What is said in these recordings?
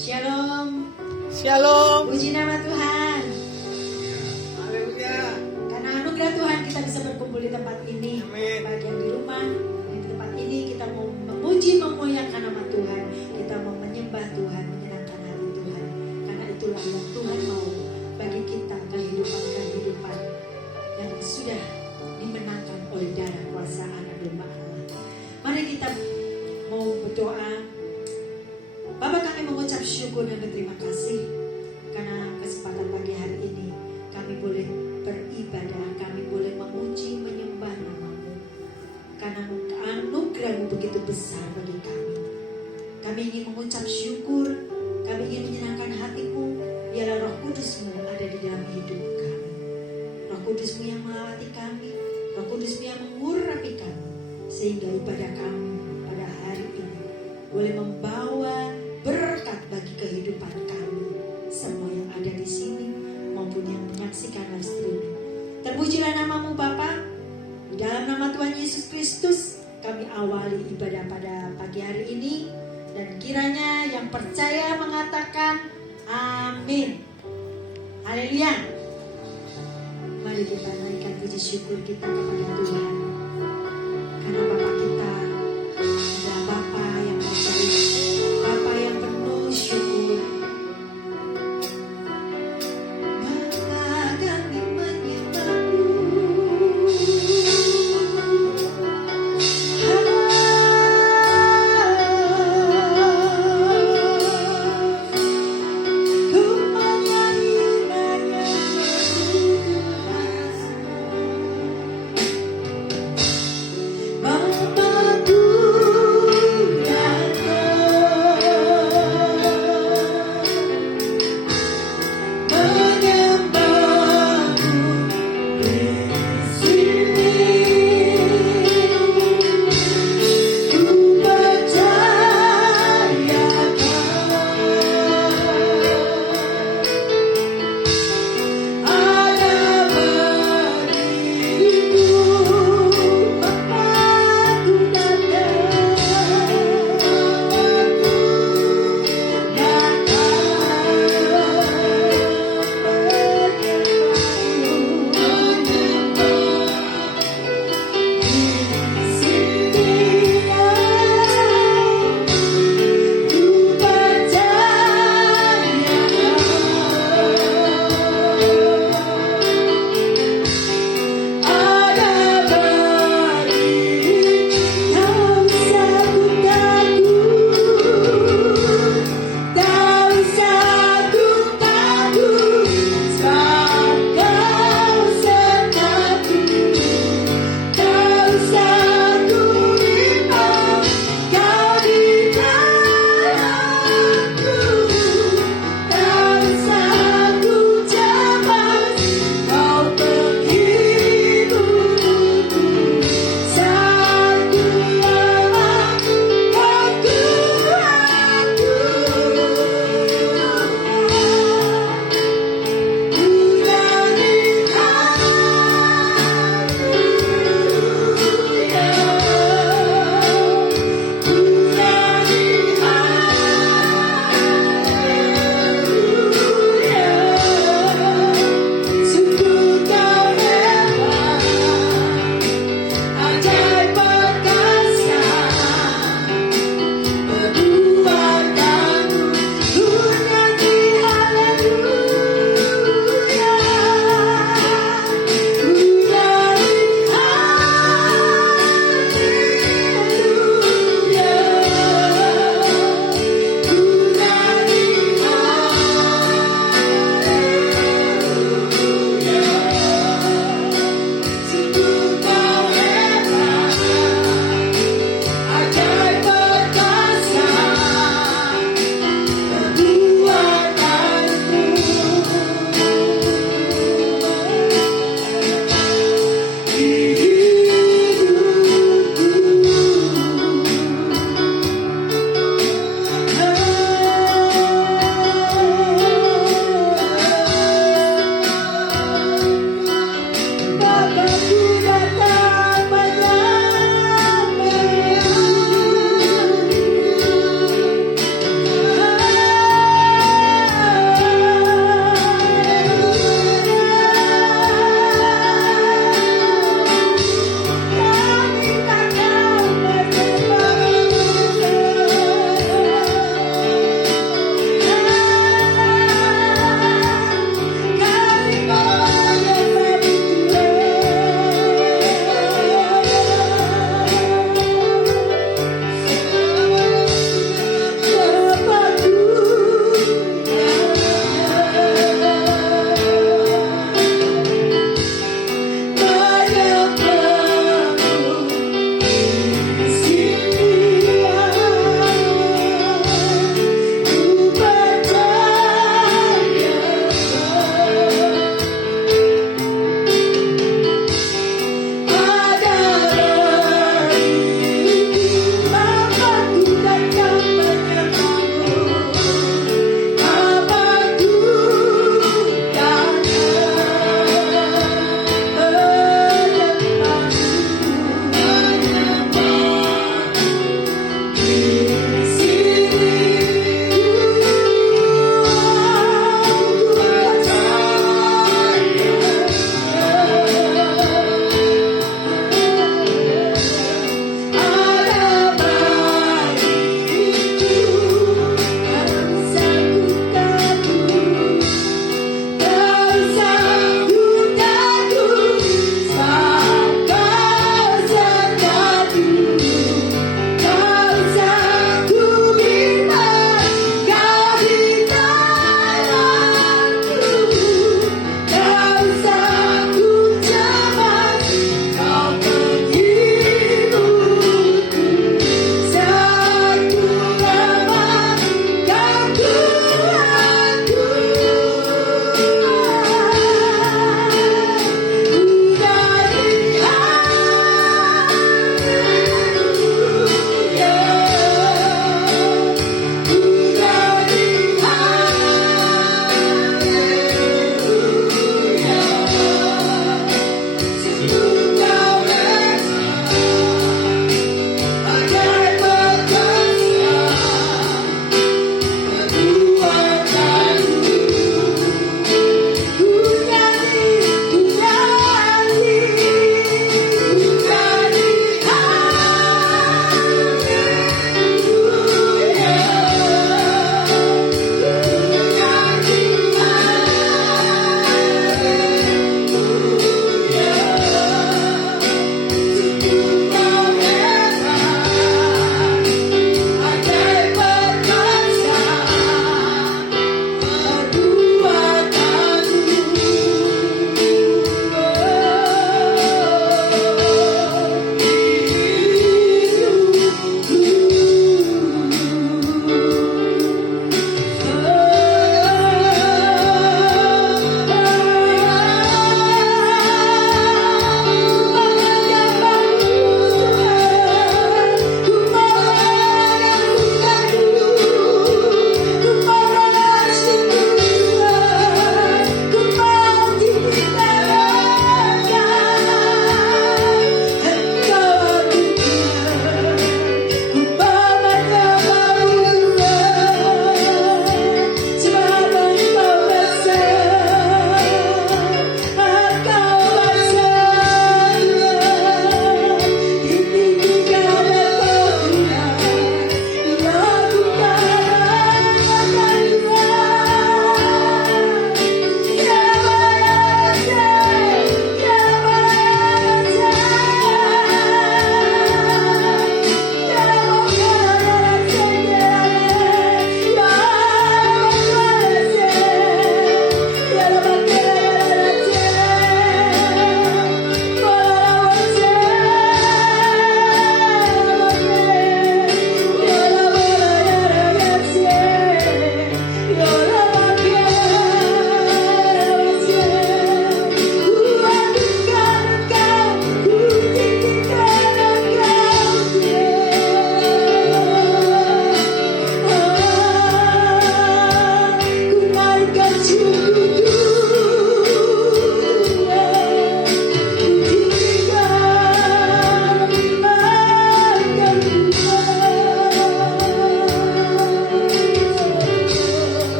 Shalom. Shalom. Puji nama Tuhan. Haleluya. Karena anugerah Tuhan kita bisa berkumpul di tempat ini. Amin. Bagi yang di rumah, di tempat ini kita mau memuji, memuliakan nama Tuhan. Kita mau menyembah Tuhan, menyenangkan hati Tuhan. Karena itulah yang Tuhan mau bagi kita, kehidupan yang sudah dimenangkan oleh darah kuasa anak domba Allah. Mari kita mau berdoa. Bapa, kami mengucap syukur dan berterima kasih karena kesempatan pagi hari ini kami boleh beribadah, kami boleh memuji, menyembah nama-Mu. Karena anugerah-Mu begitu besar bagi kami. Kami ingin mengucap syukur, kami ingin menyenangkan hati-Mu, biarlah Roh Kudus-Mu ada di dalam hidup kami. Roh Kudus-Mu yang melawati kami, Roh Kudus-Mu yang mengurapi kami, sehingga ibadah kami pada hari ini boleh membawa berkat bagi kehidupan kami, semua yang ada di sini maupun yang menyaksikan live streaming. Terpujilah nama-Mu Bapa. Di dalam nama Tuhan Yesus Kristus kami awali ibadah pada pagi hari ini, dan kiranya yang percaya mengatakan amin. Haleluya. Mari kita naikkan puji syukur kita kepada Tuhan, karena Bapa kita adalah Bapa yang baik, Bapa yang penuh syukur. Bapa, kami menyembah-Mu. Ku menyanyi nama-Mu.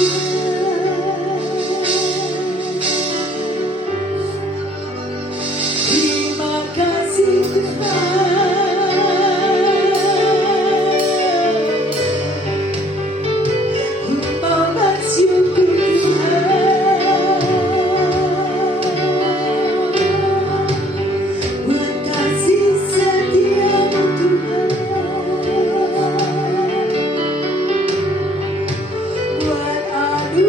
Terima kasih Tuhan, mau bersyukur Tuhan, buat kasih setiamu Tuhan, buat anugerah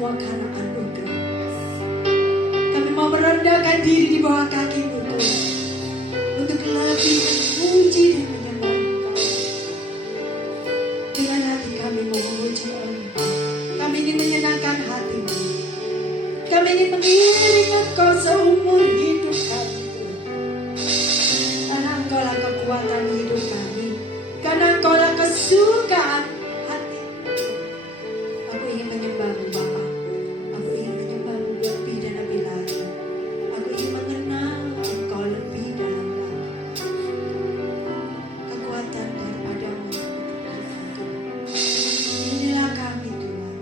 semua karena anugerah. Kami mau merendahkan diri di bawah kaki-Mu Tuhan, untuk lebih memuji dan menyembah Engkau. Dengan hati kami mau memuji Engkau. Kami ingin menyenangkan hati-Mu. Kami ingin mengiring Engkau seumur hidup kami Tuhan. Karena Engkaulah kekuatan hidup kami. Karena Engkaulah kesukaan hati. Aku ingin menyembah-Mu Bapa. Aku ingin menyembah-Mu lebih dan lebih lagi. Aku ingin mengenal Engkau lebih dalam lagi. Kekuatan daripada-Mu. Inilah kami Tuhan.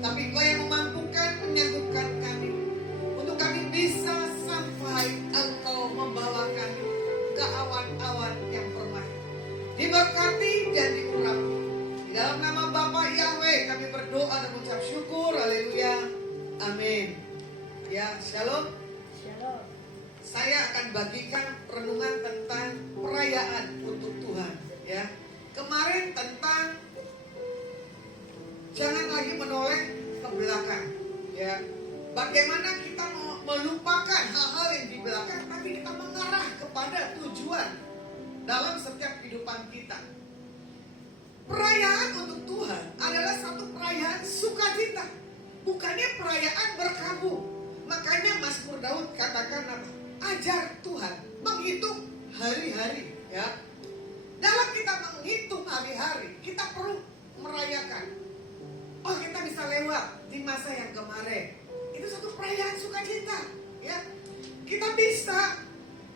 tapi Engkau yang memampukan, menyanggup kami untuk kami bisa sampai Engkau membawa kami ke awan-awan yang permai. Diberkati dan diurapi. Di dalam nama Bapa Yahweh kami berdoa dan mengucap syukur. Haleluya. Amin. Ya, shalom. Shalom. Saya akan bagikan renungan tentang perayaan untuk Tuhan. Ya, kemarin tentang jangan lagi menoleh ke belakang. Ya, bagaimana kita melupakan hal-hal yang di belakang, tapi kita mengarah kepada tujuan dalam setiap kehidupan kita. Perayaan untuk Tuhan adalah satu perayaan sukacita, bukannya perayaan berkabung. Makanya Mazmur Daud katakan apa? Ajar Tuhan menghitung hari-hari. Ya, dalam kita menghitung hari-hari, kita perlu merayakan. Oh, kita bisa lewat di masa yang kemarin. Itu satu perayaan sukacita. Ya, kita bisa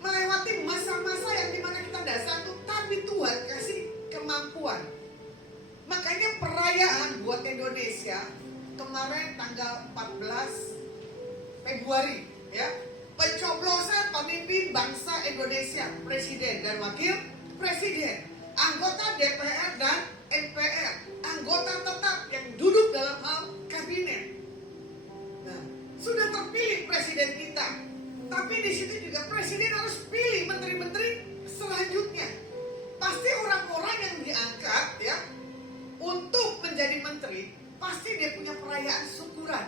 melewati masa-masa yang dimana kita tidak sanggup, tapi Tuhan kasih kemampuan. Makanya perayaan buat Indonesia kemarin tanggal 14 Februari, ya, pencoblosan pemimpin bangsa Indonesia, presiden dan wakil presiden, anggota DPR dan MPR, anggota tetap yang duduk dalam hal kabinet. Nah, sudah terpilih presiden kita, tapi di situ juga presiden harus pilih menteri-menteri selanjutnya. Pasti orang-orang yang diangkat, ya, untuk menjadi menteri, pasti dia punya perayaan syukuran.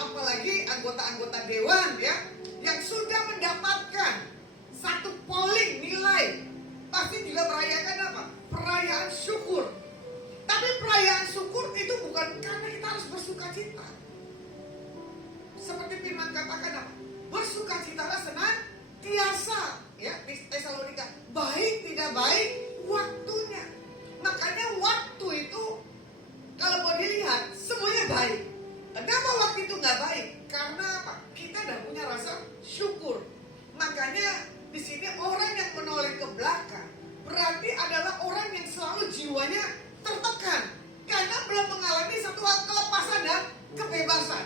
Apalagi anggota-anggota dewan, ya, yang sudah mendapatkan satu polling nilai, pasti juga merayakan apa? Perayaan syukur. Tapi perayaan syukur itu bukan karena kita harus bersukacita. Seperti firman katakan apa? Bersukacitalah senantiasa, ya, di Tesalonika. Baik tidak baik waktunya. Makanya waktu itu kalau mau dilihat semuanya baik. Kenapa waktu itu nggak baik? Karena apa? Kita tidak punya rasa syukur. Makanya di sini orang yang menoleh ke belakang berarti adalah orang yang selalu jiwanya tertekan karena belum mengalami satu hal kelepasan dan kebebasan.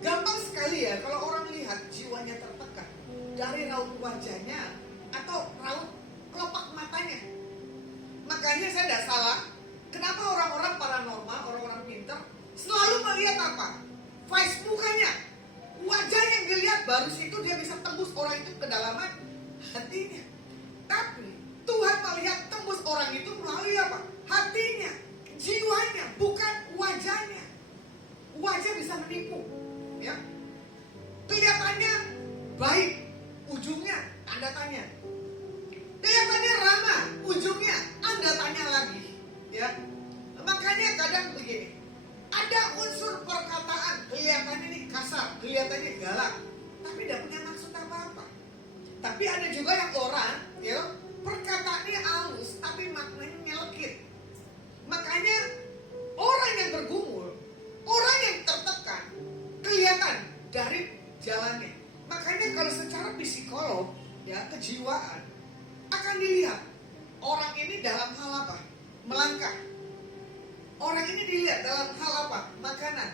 Gampang sekali ya kalau orang lihat jiwanya tertekan dari raut wajahnya atau raut kelopak matanya. Makanya saya tidak salah. Kenapa orang-orang paranormal, orang-orang pintar selalu melihat apa? Face mukanya, wajah yang dilihat, baru situ dia bisa tembus orang itu ke dalaman hatinya. Tapi Tuhan melihat tembus orang itu melalui apa? Hatinya, jiwanya, bukan wajahnya. Wajah bisa menipu, ya. Kelihatannya baik, ujungnya Anda tanya. Kelihatannya ramah, ujungnya Anda tanya lagi, ya. Makanya kadang begini, ada unsur perkataan kelihatannya ini kasar, kelihatannya galak, tapi tidak punya maksud apa-apa. Tapi ada juga yang orang, ya, perkataannya halus, tapi maknanya nyelekit. Makanya orang yang bergumul, orang yang tertekan, kelihatan dari jalannya. Makanya kalau secara psikolog, ya, kejiwaan, akan dilihat orang ini dalam hal apa? Melangkah. Orang ini dilihat dalam hal apa? Makanan.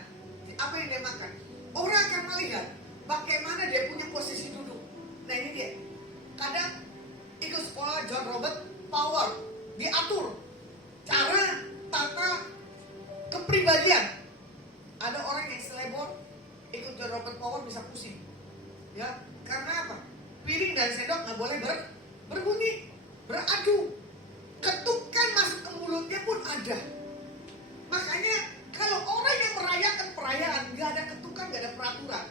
Apa yang dia makan? Orang akan melihat bagaimana dia punya posisi duduk. Nah, ini dia. Kadang ikut sekolah John Robert Power, diatur cara tata kepribadian. Ada orang yang selebor ikut John Robert Power bisa pusing, ya, karena apa? Piring dan sendok nggak boleh berbunyi, beradu, ketukan masuk ke mulutnya pun ada. Makanya kalau orang yang merayakan perayaan nggak ada ketukan, nggak ada peraturan,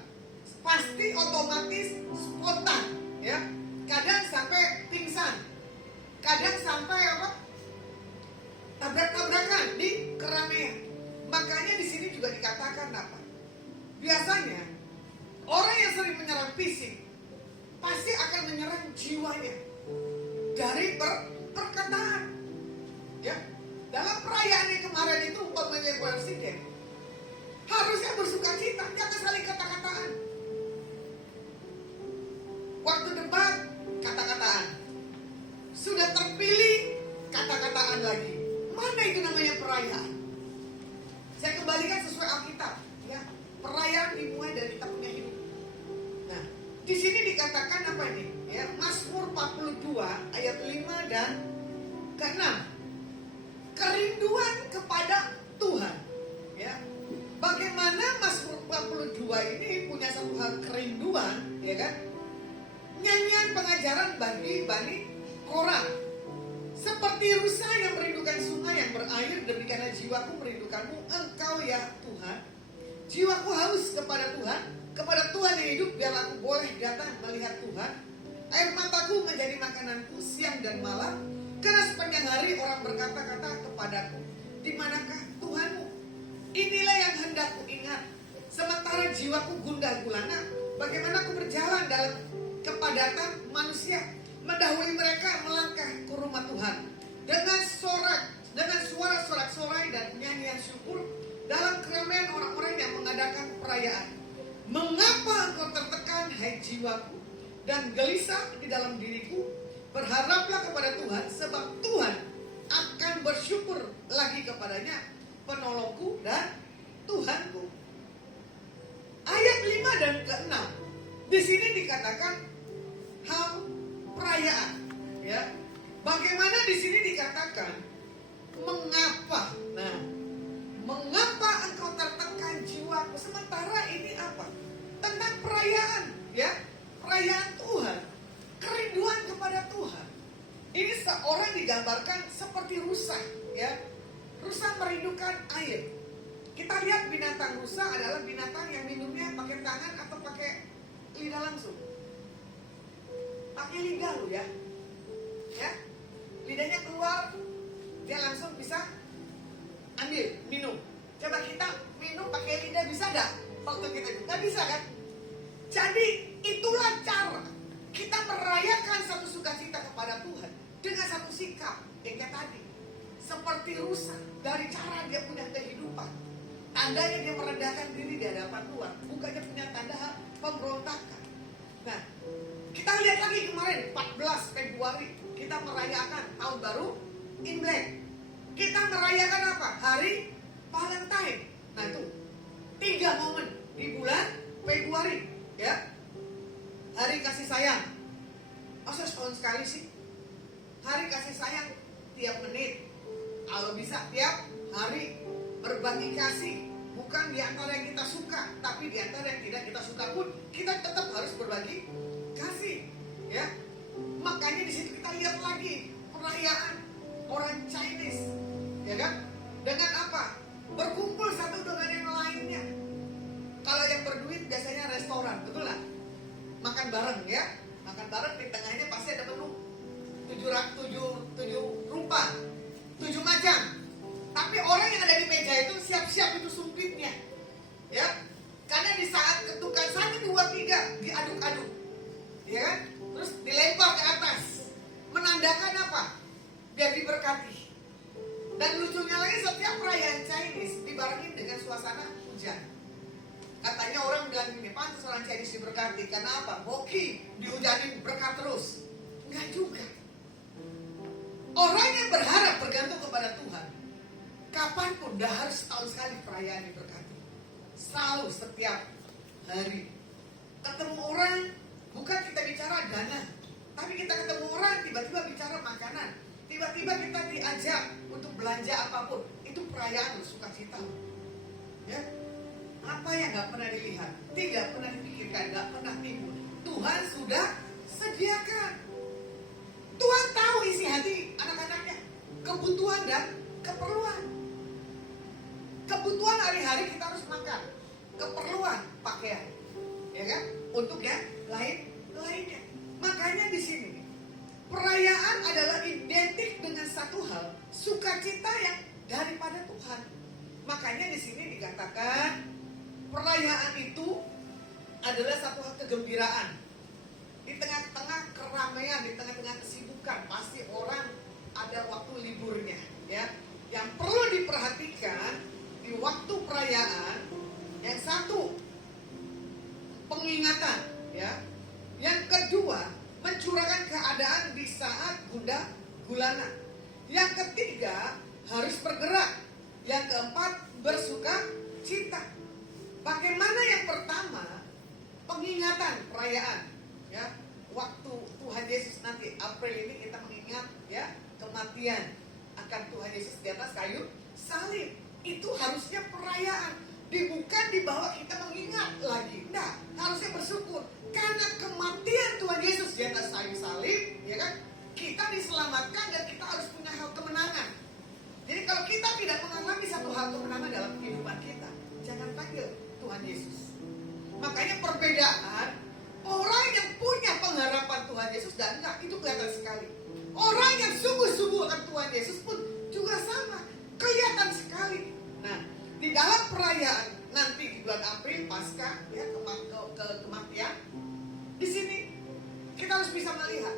pasti otomatis spontan, ya. Kadang sampai pingsan, kadang sampai apa? Tabrak-tabrakan di keramaian. Makanya di sini juga dikatakan apa? Biasanya orang yang sering menyerang fisik pasti akan menyerang jiwanya dari perkataan. Ya, dalam perayaan yang kemarin itu umpamanya presiden harusnya bersukacita, jangan saling kata-kataan. Waktu debat kata-kataan, sudah terpilih kata-kataan lagi. Mana itu namanya perayaan? Saya kembalikan sesuai Alkitab. dimulai dari kita punya hidup. Nah, di sini dikatakan apa ini? Ya, Mazmur 42 ayat 5 dan ke-6. Kerinduan kepada Tuhan. Ya. Bagaimana Mazmur 42 ini punya satu hal kerinduan, ya kan? Nyanyian pengajaran bagi Bani Korah. Seperti rusa yang merindukan sungai yang berair, demikianlah jiwaku merindukanmu, Engkau ya Tuhan. Jiwaku haus kepada Tuhan yang hidup, biar aku boleh datang melihat Tuhan. Air mataku menjadi makananku siang dan malam, karena sepanjang hari orang berkata-kata kepadaku, di manakah Tuhanmu? Inilah yang hendak ku ingat. Sementara jiwaku gundah gulana, bagaimana aku berjalan dalam kepadatan manusia, mendahului mereka melangkah ke rumah Tuhan dengan suara sorak-sorai dan nyanyian syukur dalam keramaian orang-orang yang mengadakan perayaan. Mengapa engkau tertekan, hai jiwaku, dan gelisah di dalam diriku? Berharaplah kepada Tuhan, sebab Tuhan akan bersyukur lagi kepadanya, penolongku dan Tuhanku. Ayat 5 dan ke-6 di sini dikatakan hal perayaan, ya. Bagaimana di sini dikatakan mengapa? Nah, mengapa engkau tertekan jiwaku? Sementara ini apa? Tentang perayaan, ya. Perayaan Tuhan, kerinduan kepada Tuhan. Ini seorang digambarkan seperti rusa, ya. Rusa merindukan air. Kita lihat binatang rusa adalah binatang yang minumnya pakai tangan atau pakai lidah langsung. Pakai lidah loh ya. Ya. Lidahnya keluar, dia langsung bisa ambil, minum. Coba kita minum pakai lidah bisa enggak? Waktu kita enggak bisa kan? Jadi itulah cara kita merayakan satu sukacita kepada Tuhan dengan satu sikap yang kayak tadi. Seperti rusa, dari cara dia punya kehidupan, tandanya dia merendahkan diri di hadapan Tuhan, bukannya punya tanda pemberontakan. Nah, kita lihat lagi kemarin 14 Februari kita merayakan tahun baru Imlek. Kita merayakan apa? Hari Valentine. Nah itu 3 momen di bulan Februari, ya. Hari kasih sayang. Masa setahun sekali sih? Hari kasih sayang tiap menit. Kalau bisa tiap hari. Berbagi kasih, bukan di antara yang kita suka, tapi di antara yang tidak kita suka pun kita tetap harus berbagi kasih, ya. Makanya di situ kita lihat lagi perayaan orang Chinese, ya kan? Dengan apa? Berkumpul satu dengan yang lainnya. Kalau yang berduit biasanya restoran, betul lah? Makan bareng, ya. Makan bareng, di tengahnya pasti ada menu 7 rupa, 7 macam. Tapi orang yang ada di meja itu siap-siap itu sumpitnya, ya. Karena di saat ketukan 1, 2, 3 diaduk-aduk, ya kan? Terus dilempar ke atas, menandakan apa? Biar diberkati. Dan lucunya lagi setiap perayaan Chinese dibarengin dengan suasana hujan. Katanya orang bilang gini, pantas orang Chinese diberkati karena apa? Hoki dihujanin berkat terus. Enggak juga. Orang yang berharap bergantung kepada Tuhan, kapanpun dah harus setahun sekali perayaan diberkati. Selalu setiap hari. Ketemu orang, bukan kita bicara dana, tapi kita ketemu orang tiba-tiba bicara makanan. Tiba-tiba kita diajak untuk belanja apapun. Itu perayaan sukacita. Ya. Apa yang gak pernah dilihat, tidak pernah dipikirkan, gak pernah timbul, Tuhan sudah sediakan. Tuhan tahu isi hati anak-anaknya, kebutuhan dan keperluan. Kebutuhan hari-hari kita harus makan, keperluan pakaian, ya kan? Untuk yang lainnya. Makanya di sini perayaan adalah identik dengan satu hal, sukacita yang daripada Tuhan. Makanya di sini dikatakan perayaan itu adalah satu hal kegembiraan. Di tengah-tengah keramaian, di tengah-tengah kesibukan, pasti orang ada waktu liburnya, ya. Yang perlu diperhatikan di waktu perayaan, yang satu pengingatan, ya. Yang kedua mencurahkan keadaan di saat gundah gulana. Yang ketiga harus bergerak. Yang keempat bersuka cita. Bagaimana yang pertama, pengingatan perayaan, ya. Waktu Tuhan Yesus nanti April ini kita mengingat ya kematian akan Tuhan Yesus di atas kayu salib. Itu harusnya perayaan. Bukan dibawa kita mengingat lagi. Nah, harusnya bersyukur karena kematian Tuhan Yesus di atas kayu salib, ya kan? Kita diselamatkan dan kita harus punya hal kemenangan. Jadi kalau kita tidak mengalami satu hal kemenangan dalam kehidupan kita, jangan panggil Tuhan Yesus. Makanya perbedaan orang yang punya pengharapan Tuhan Yesus dan enggak, itu kelihatan sekali. Orang yang sungguh-sungguh akan Tuhan Yesus pun juga sama, kelihatan sekali. Nah, di dalam perayaan nanti di bulan April Paskah ya kematian, di sini kita harus bisa melihat,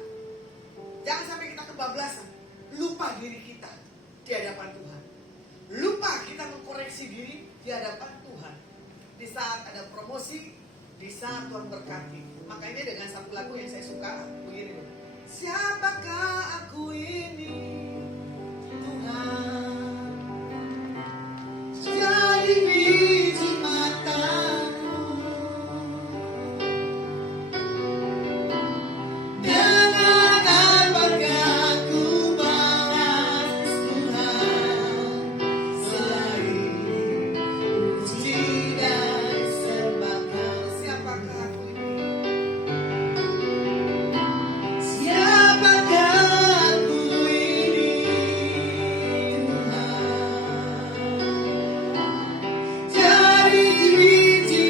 jangan sampai kita kebablasan, lupa diri kita di hadapan Tuhan, lupa kita mengkoreksi diri di hadapan Tuhan. Di saat ada promosi, di saat Tuhan berkati. Makanya dengan satu lagu yang saya suka begini, siapakah aku ini Tuhan, jadi biji matamu, dengan apakah ku balas Tuhan, selain puji dan sembah Kau. Siapakah aku ini? Siapakah aku ini Tuhan, jadi biji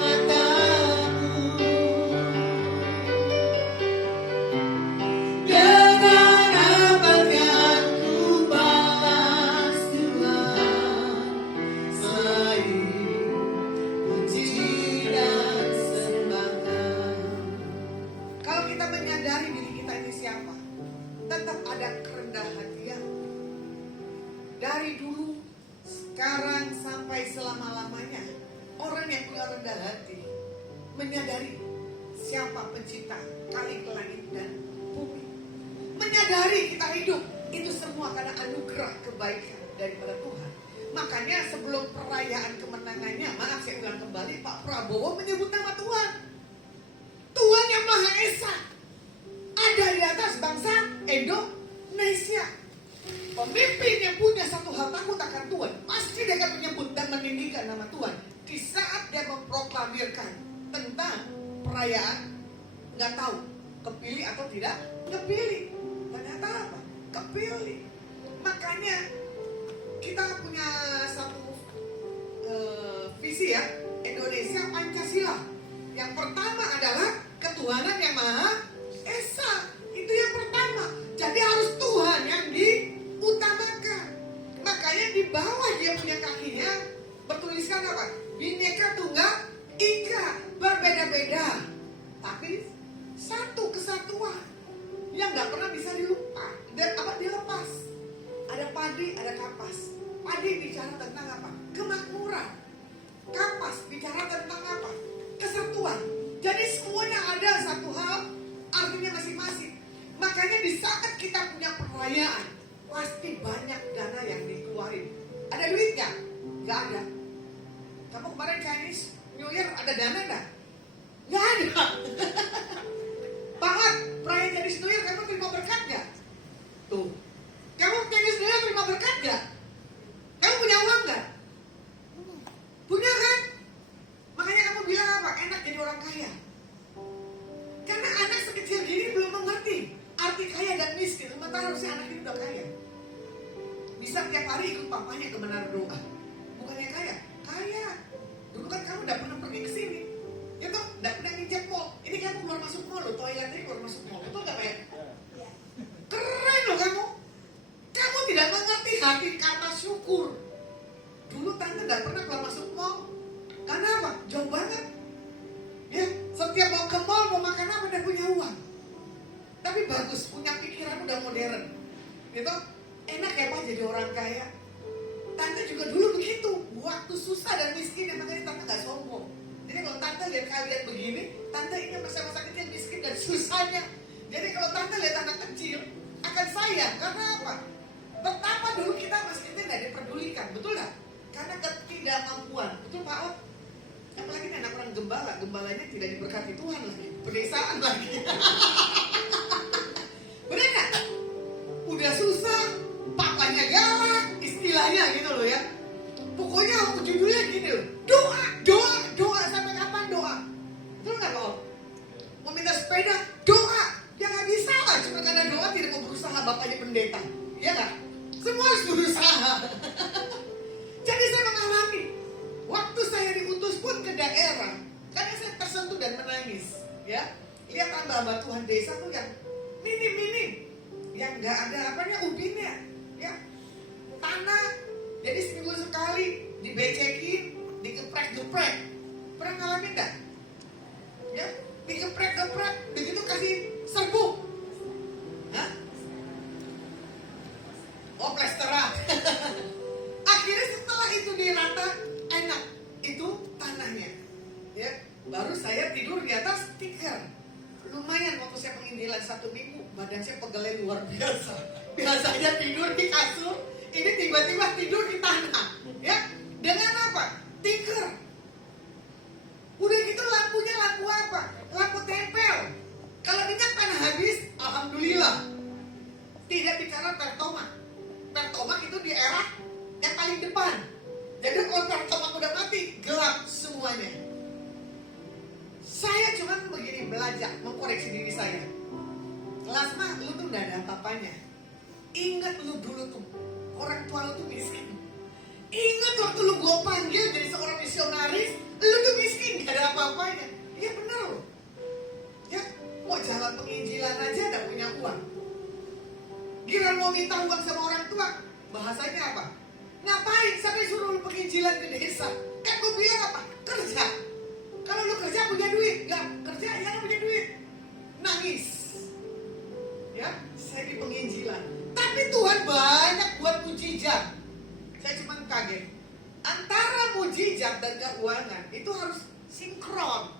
matamu, dengan apakah ku balas Tuhan, selain puji dan sembah Kau. Kalau kita menyadari diri kita ini siapa, tetap ada kerendahan hatian. Dari dulu, sekarang sampai selama-lamanya, orang yang punya rendah hati menyadari siapa pencipta kali langit dan bumi. Menyadari kita hidup itu semua karena anugerah kebaikan daripada Tuhan. Makanya sebelum perayaan kemenangannya, maaf saya ulang kembali, Pak Prabowo menyebut nama Tuhan. Tuhan yang Maha Esa ada di atas bangsa Indonesia. Pemimpin yang punya satu hal takut akan Tuhan, pasti dia akan menyebut dan meninggikan nama Tuhan. Di saat dia memproklamirkan tentang perayaan, nggak tahu kepilih atau tidak kepilih. Ternyata apa? Kepilih. Makanya kita punya satu visi ya, Indonesia Pancasila. Yang pertama adalah ketuhanan yang Maha Esa. Itu yang pertama. Jadi harus Tuhan yang diutamakan. Makanya di bawah dia punya kakinya bertuliskan apa? Bhinneka Tunggal Ika, berbeda-beda, tapi satu kesatuan yang nggak pernah bisa dilepas. Ada padi, ada kapas. Padi bicara tentang apa? Kemakmuran. Kapas bicara tentang apa? Kesatuan. Jadi semuanya ada satu hal, artinya masing-masing. Makanya di saat kita punya perayaan, pasti banyak dana yang dikeluarin. Ada duit nggak? Nggak ada. Kamu kemarin Chinese New Year ada dana nggak? Nggak ada. Banget, perayaan Chinese New Year kamu terima berkat nggak? Tuh. Kamu Chinese New Year terima berkat nggak? Kamu punya uang nggak? Punya kan? Makanya kamu bilang apa? Enak jadi orang kaya. Karena anak sekecil gini belum mengerti arti kaya dan miskin. Sementara harusnya anak ini udah kaya. Bisa tiap hari ikut papanya ke menara doa. Bukannya kaya? Kaya. Dulu kan kamu udah pernah pergi ke sini. Ya toh, udah pernah nginjak mall. Ini kamu keluar masuk mall loh, toiletnya keluar masuk mall. Betul gak Pak? Keren loh kamu. Kamu tidak mengerti arti kata syukur. Dulu tante gak pernah keluar masuk mall. Karena apa? Jauh banget. Ya, setiap mau ke mall mau makan apa dan punya uang. Tapi bagus, punya pikiran udah modern. Gitu? Enak ya Pak jadi orang kaya. Tante juga dulu begitu. Waktu susah dan miskin, makanya tante gak sombong. Jadi kalau tante lihat kalian begini, tante ingat masa-masa kecil miskin dan susahnya. Jadi kalau tante lihat anak kecil, akan sayang. Karena apa? Betapa dulu kita masih kecil gak diperdulikan. Betul gak? Karena ketidakmampuan. Betul Pak Ot? Apalagi anak seorang gembala, gembalanya tidak diberkati Tuhan lagi, pedesaan lagi. Benar nggak? Udah susah, papanya galak, istilahnya gitu loh ya. Pokoknya judulnya gini loh, doa, doa, doa, sampai kapan doa? Betul nggak kok? Mau minta sepeda, doa. Ya nggak bisa lah, cuma karena doa tidak mau berusaha bapaknya pendeta. Iya nggak? Semua harus berusaha. Jadi saya mengalami, waktu saya diutus pun ke daerah, karena saya tersentuh dan menangis. Ya, lihat hamba-hamba Tuhan desa tuh yang minim-minim, yang nggak ada apanya ubinnya, ya tanah. Jadi seminggu sekali dibecekin, digeprek-geprek. Pernah ngalamin nggak? Ya, digeprek-geprek, begitu kasih serbuk. Hah? Oh, plesteran. Akhirnya setelah itu dirata, enak. Itu tanahnya. Ya, baru saya tidur di atas tikar. Lumayan waktu saya penginjilan 1 minggu, badan saya pegelnya luar biasa. Biasanya tidur di kasur, ini tiba-tiba tidur di tanah. Ya, dengan apa? Tikar. Udah gitu lampunya lampu apa? Lampu tempel. Kalau minyak tanah habis, alhamdulillah. Tidak bicara pertoma. Pertoma itu di era yang paling depan. Jadi kalau pertoma udah mati, gelap semuanya. Saya cuma begini belajar, mengkoreksi diri saya. Lasma, lu tuh gak ada apa-apanya. Ingat lu dulu tuh, orang tua lu tuh miskin. Ingat waktu lu gue panggil jadi seorang misionaris, lu tuh miskin, gak ada apa-apanya. Iya bener loh. Ya, mau jalan penginjilan aja gak punya uang. Giliran mau minta uang sama orang tua, bahasanya apa? Ngapain sampai suruh lu penginjilan ke desa? Kan gue bilang apa? Kerja. Kalau lu kerja punya duit, nggak kerja ya nggak punya duit. Nangis. Ya, saya di penginjilan. Tapi Tuhan banyak buat mujizat. Saya cuma kaget. Antara mujizat dan keuangan itu harus sinkron.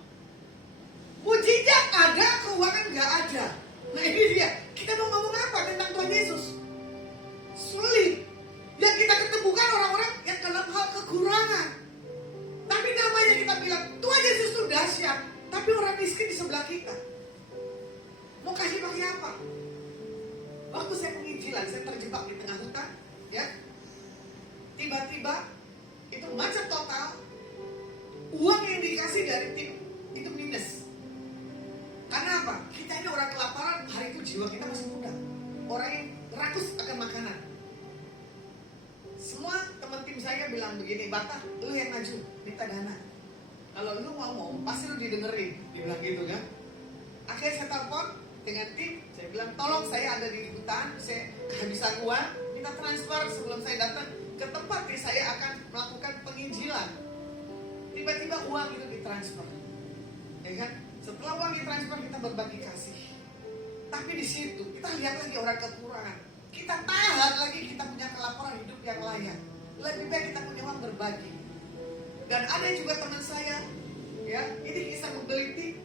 Mujizat ada, keuangan nggak ada. Nah ini dia. Kita mau ngomong apa tentang Tuhan Yesus? Sulit. Yang kita ketemukan orang-orang yang dalam hal kekurangan. Tapi namanya kita bilang Tuhan Yesus itu dahsyat, tapi orang miskin di sebelah kita. Mau kasih pakai apa? Waktu saya penginjilan, saya terjebak di tengah hutan, ya. Tiba-tiba itu macet total. Uang yang dikasih dari tim itu minus. Karena apa? Kita ini orang kelaparan, hari itu jiwa kita masih muda. Orang yang rakus akan makanan. Semua teman tim saya bilang begini, Bata, lu yang maju, minta dana. Kalau lu ngomong, pasti lu didengerin. Dibilang gitu kan. Akhirnya saya telepon dengan tim, saya bilang, tolong saya ada di hutan, saya kehabisan uang, minta transfer sebelum saya datang ke tempat yang saya akan melakukan penginjilan. Tiba-tiba uang itu ditransfer. Ya kan? Setelah uang ditransfer, kita berbagi kasih. Tapi di situ, kita lihat lagi orang kekurangan. Kita tahan lagi, kita punya kelaparan hidup yang layak. Lebih baik kita punya uang berbagi. Dan ada juga teman saya, ya, ini kisah menggelitik.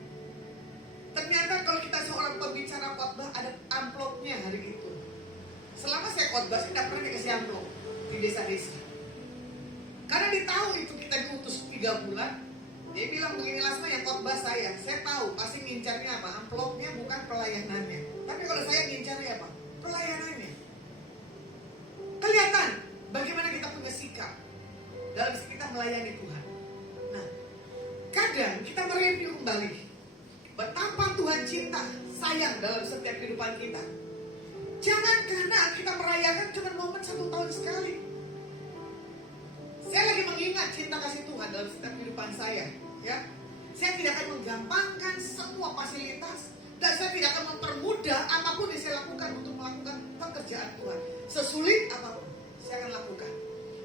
Ternyata kalau kita seorang pembicara khotbah, ada amplopnya hari itu. Selama saya khotbah, saya tidak pernah dikasih amplop di desa-desa. Karena dia tahu itu kita diutus 3 bulan. Dia bilang begini, Lasma yang khotbah saya tahu pasti ngincarnya apa? Amplopnya bukan pelayanannya. Tapi kalau saya ngincarnya apa? Pelayanannya. Kelihatan bagaimana kita punya sikap dalam kita melayani Tuhan. Nah, kadang kita mereview kembali betapa Tuhan cinta, sayang dalam setiap kehidupan kita. Jangan karena kita merayakan cuma momen 1 tahun sekali. Saya lagi mengingat cinta kasih Tuhan dalam setiap kehidupan saya, ya. Saya tidak akan menggampangkan semua fasilitas dan saya tidak akan mempermudah apapun yang saya lakukan untuk melakukan pekerjaan Tuhan. Sesulit apapun, saya akan lakukan.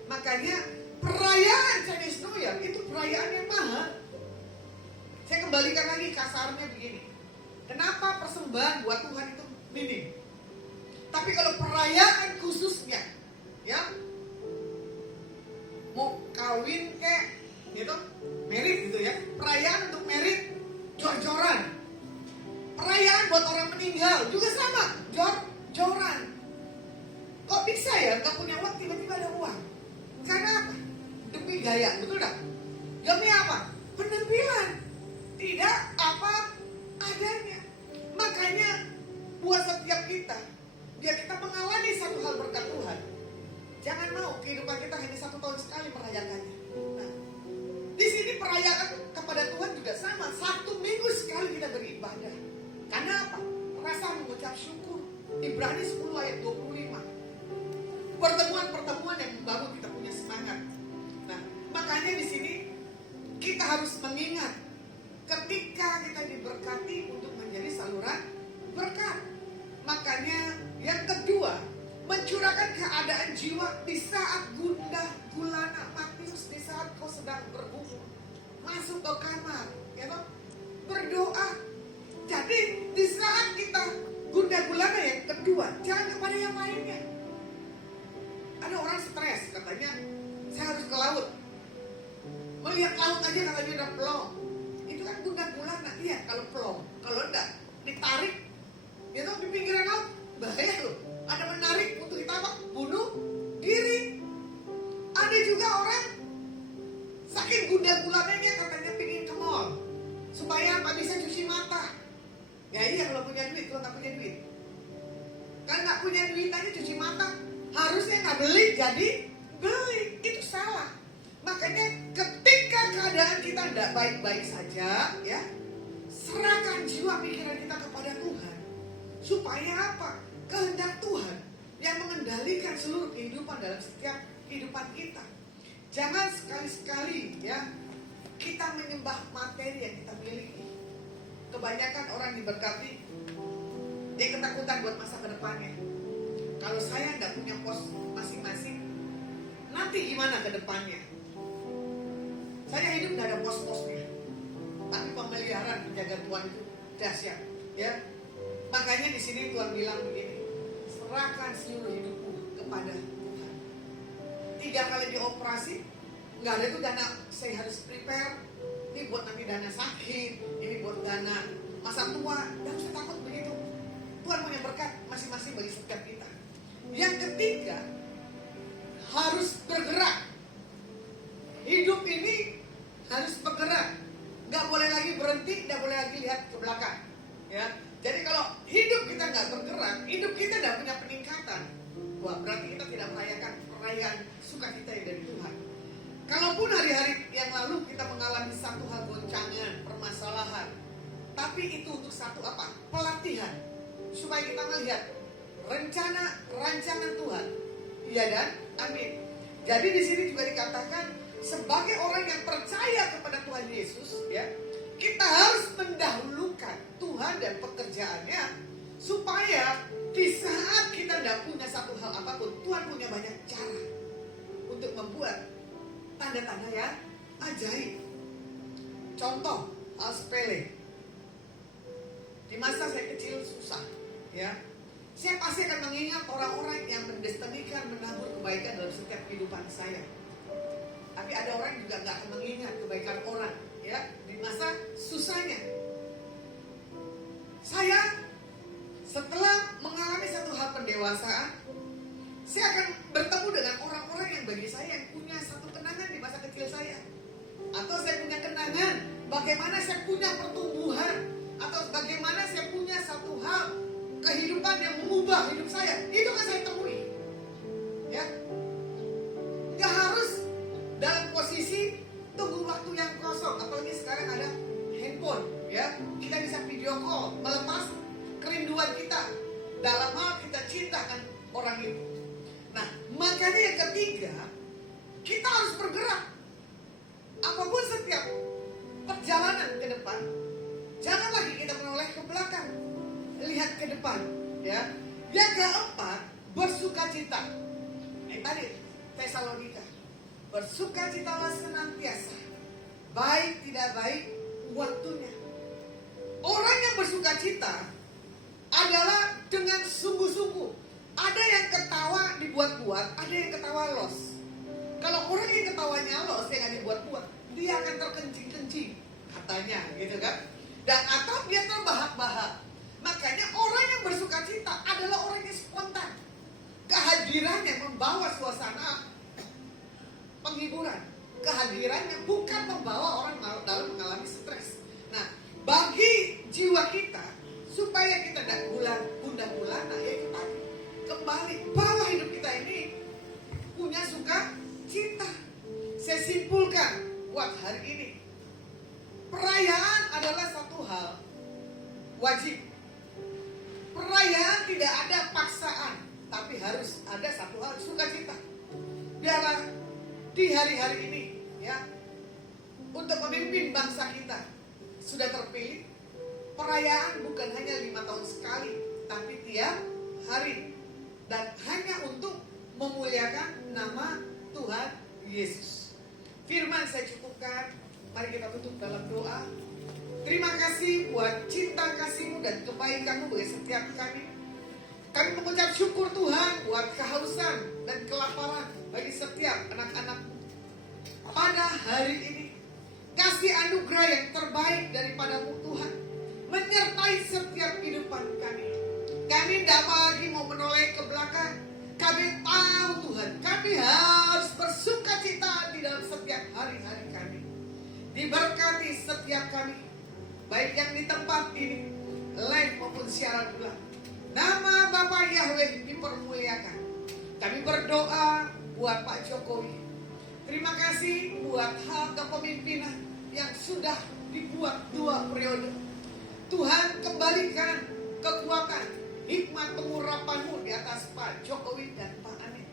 Makanya perayaan Chinese New Year itu perayaan yang mahal. Saya kembalikan lagi kasarnya begini. Kenapa persembahan buat Tuhan itu minim? Tapi kalau perayaan khususnya, ya, mau kawin kek, gitu, merit gitu ya. Perayaan untuk merit, jor-joran. Perayaan buat orang meninggal juga sama, jor-joran. Kok bisa ya nggak punya uang tiba-tiba ada uang? Karena apa? Demi gaya, betul tak? Demi apa? Penampilan. Jangan mau kehidupan kita hanya 1 tahun sekali merayakannya. Nah, di sini perayaan kepada Tuhan juga sama. 1 minggu sekali kita beribadah. Karena apa? Rasa mengucap syukur. Ibrani 10 ayat 25. Pertemuan-pertemuan yang membangun kita punya semangat. Nah, makanya di sini kita harus mengingat ketika kita diberkati untuk menjadi saluran berkat. Makanya yang kedua, mencurahkan keadaan jiwa di saat gundah gulana. Matius, di saat kau sedang bergumul, masuk ke kamar, ya toh, berdoa. Jadi di saat kita gundah gulana yang kedua, jangan kepada yang lainnya. Ada orang stres, katanya saya harus ke laut. Melihat laut aja katanya udah plong. Itu kan gundah gulana. Iya kalau plong. Kalau enggak ditarik, ya toh, di pinggiran laut bahaya loh. Ada menarik untuk kita apa? Bunuh diri. Ada juga orang saking gundah gulananya katanya pingin ke mall supaya apa? Bisa cuci mata. Ya iya kalau punya duit. Kalau nggak punya duit, kan nggak punya duit aja cuci mata. Harusnya nggak beli jadi beli. Itu salah. Makanya ketika keadaan kita tidak baik-baik saja, ya, serahkan jiwa pikiran kita kepada Tuhan. Supaya apa? Kehendak Tuhan yang mengendalikan seluruh kehidupan dalam setiap kehidupan kita. Jangan sekali-sekali, ya, kita menyembah materi yang kita miliki. Kebanyakan orang diberkati, dia ketakutan buat masa kedepannya. Kalau saya nggak punya pos masing-masing, nanti gimana ke depannya? Saya hidup nggak ada pos-posnya, tapi pemeliharaan penjaga Tuhan itu dahsyat, ya. Makanya di sini Tuhan bilang begini, serahkan seluruh hidupmu kepada Tuhan. 3 kali dioperasi, nggak ada tuh dana saya harus prepare. Ini buat nanti dana sakit, ini buat dana masa tua. Jangan usah takut begitu. Tuhan punya berkat masing-masing bagi setiap kita. Yang ketiga, harus bergerak. Hidup ini harus bergerak. Nggak boleh lagi berhenti, nggak boleh lagi lihat ke belakang. Ya, jadi kalau hidup kita nggak bergerak, hidup kita nggak punya peningkatan. Wah, berarti kita tidak merayakan perayaan sukacita yang dari Tuhan. Kalaupun hari-hari yang lalu kita mengalami satu hal goncangan, permasalahan, tapi itu untuk satu apa? Pelatihan. Supaya kita melihat rancangan Tuhan. Iya dan amin. Jadi di sini juga dikatakan sebagai orang yang percaya kepada Tuhan Yesus, ya, kita harus mendahulukan Tuhan dan pekerjaannya supaya di saat kita tidak punya satu hal apapun, Tuhan punya banyak cara untuk membuat tanda-tanda yang ajaib. Contoh hal sepele. Di masa saya kecil susah, ya. Saya pasti akan mengingat orang-orang yang mendestinikan menabur kebaikan dalam setiap kehidupan saya. Tapi ada orang juga nggak akan mengingat kebaikan orang, ya, di masa susahnya. Saya setelah mengalami satu hal pendewasaan, saya akan bertemu dengan orang-orang yang bagi saya yang punya satu kenangan di masa kecil saya. Atau saya punya kenangan bagaimana saya punya pertumbuhan, atau bagaimana saya punya satu hal kehidupan yang mengubah hidup saya. Itu kan saya temui, ya. Gak harus dalam posisi tunggu waktu yang kosong. Apalagi sekarang ada handphone, ya. Kita bisa video call, melepas kerinduan kita dalam hal kita cintakan orang itu. Nah, makanya yang ketiga, kita harus bergerak. Apapun setiap perjalanan ke depan, jangan lagi kita menoleh ke belakang, lihat ke depan, ya. Yang keempat, bersukacita. Yang tadi Tesalonika, bersukacitalah senantiasa, baik tidak baik waktunya. Orang yang bersukacita adalah dengan sungguh-sungguh. Ada yang ketawa dibuat-buat, ada yang ketawa los. Kalau orang yang ketawanya los, yang nggak dibuat-buat, dia akan terkencing-kencing, katanya, gitu kan? Dan atau dia terbahak-bahak. Makanya orang yang bersukacita adalah orang yang spontan. Kehadirannya membawa suasana penghiburan. Kehadirannya bukan membawa orang dalam mengalami stres. Nah, bagi jiwa kita, supaya kita tidak gundah gulana, ya kita kembali bahwa hidup kita ini Perayaan adalah satu hal wajib. Perayaan tidak ada paksaan, tapi harus ada satu hal, sukacita. Biarlah di hari-hari ini, ya, untuk memimpin bangsa kita sudah terpilih. Perayaan bukan hanya 5 tahun sekali, tapi tiap hari, dan hanya untuk memuliakan nama Tuhan Yesus. Firman saya cukupkan. Mari kita tutup dalam doa. Terima kasih buat cinta kasih-Mu dan kebaikan-Mu bagi setiap kami. Kami mengucap syukur Tuhan buat kehausan dan kelaparan bagi setiap anak-anak-Mu. Pada hari ini, kasih anugerah yang terbaik daripada-Mu Tuhan menyertai setiap kehidupan kami. Kami tidak lagi mau menoleh ke belakang. Kami tahu Tuhan, kami harus bersuka cita di dalam setiap hari-hari kami. Diberkati setiap kami, baik yang di tempat ini, live maupun siaran ulang. Nama Bapak Yahweh dipermuliakan. Kami berdoa buat Pak Jokowi. Terima kasih buat hal kepemimpinan yang sudah dibuat 2 periode. Tuhan kembalikan kekuatan, hikmat pengurapan-Mu di atas Pak Jokowi dan Pak Anies.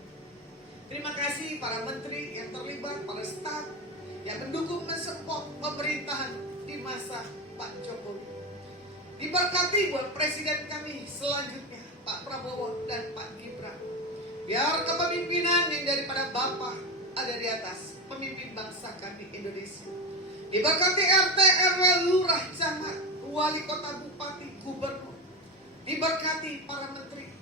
Terima kasih para menteri yang terlibat, para staf yang mendukung mensupport pemerintahan di masa Pak Jokowi. Diberkati buat presiden kami selanjutnya, Pak Prabowo dan Pak Gibran. Biar kepemimpinan yang daripada Bapak ada di atas pemimpin bangsa kami Indonesia. Diberkati RT, RW, lurah, camat, wali kota, bupati, gubernur. Diberkati para menteri.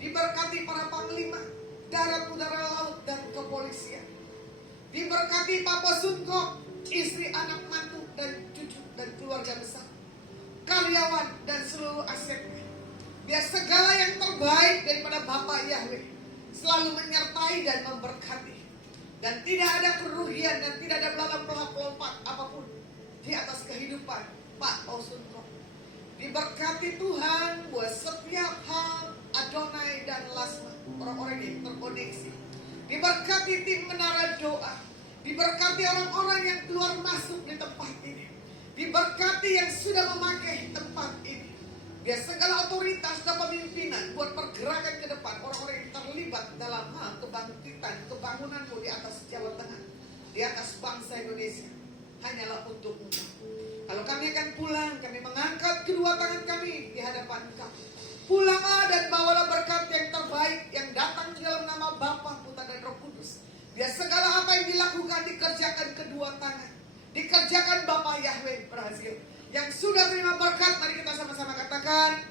Diberkati para panglima darat, udara, laut, dan kepolisian. Diberkati Pak Posunko, istri, anak, mantu, dan cucu, dan keluarga besar, karyawan, dan seluruh asetnya. Biar segala yang terbaik daripada Bapak Yahweh selalu menyertai dan memberkati. Dan tidak ada kerugian dan tidak ada pelompat apapun di atas kehidupan Pak Posunko. Diberkati Tuhan buat setiap hal Adonai dan Lasma, orang-orang yang terkoneksi. Diberkati tim menara doa. Diberkati orang-orang yang keluar masuk di tempat ini. Diberkati yang sudah memakai tempat ini. Biar segala otoritas dan pemimpinan buat pergerakan ke depan, orang-orang yang terlibat dalam hal kebangkitan, kebangunan-Mu di atas Jawa Tengah, di atas bangsa Indonesia, hanyalah untuk-Mu. Kalau kami akan pulang, kami mengangkat kedua tangan kami di hadapan Engkau. Pulanglah dan bawalah berkat yang terbaik yang datang di dalam nama Bapa, Putra, dan Roh Kudus. Biar segala apa yang dilakukan dikerjakan kedua tangan, dikerjakan Bapak Yahweh berhasil. Yang sudah terima berkat, mari kita sama-sama katakan